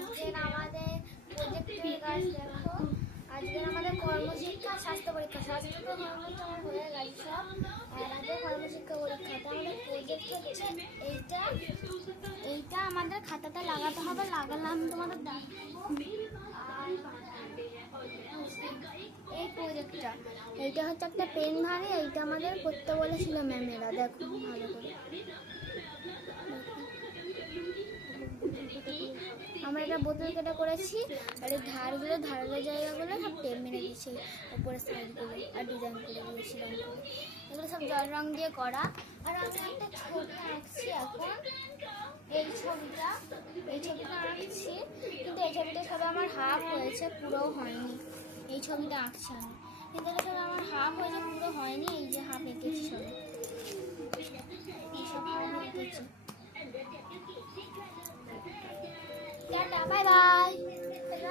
আজকের আমাদের প্রজেক্টের কাজ দেখো। আজকের আমাদের কর্মশিক্ষা স্বাস্থ্য পরীক্ষা। স্বাস্থ্য তো নর্মাল আমার হয়ে গেছে সব। আর আমাদের কর্মশিক্ষা পরীক্ষাতে আমাদের প্রজেক্ট হচ্ছে এইটা আমাদের খাতাটা লাগাতে হবে। লাগালাম তোমাদের দেখাবো। আর এই প্রজেক্টটা এইটা হচ্ছে একটা পেন ভাঙে, এইটা আমাদের করতে বলেছিল ম্যামেরা। দেখো ভালো করে, আমরা এটা বোতল কেটে করেছি। আর এই ধারের জায়গাগুলো সব টেপ মেরে দিয়েছি, উপরে সাইডগুলো আর ডিজাইন করে দিয়েছিলাম। এগুলো সব জল রং দিয়ে করা। আর আমি একটা ছবি আঁকছি এখন। এই ছবিটা আঁকছি, কিন্তু এই ছবিটা সব আমার হাফ হয়েছে, পুরো হয়নি। এই ছবিটা আঁকছি আমি, কিন্তু এটা সব আমার হাফ হয়েছে, পুরো হয়নি। এই যে হাফ এঁকেছি সব, এইসব হাফ এঁকেছি। Tata, bye bye.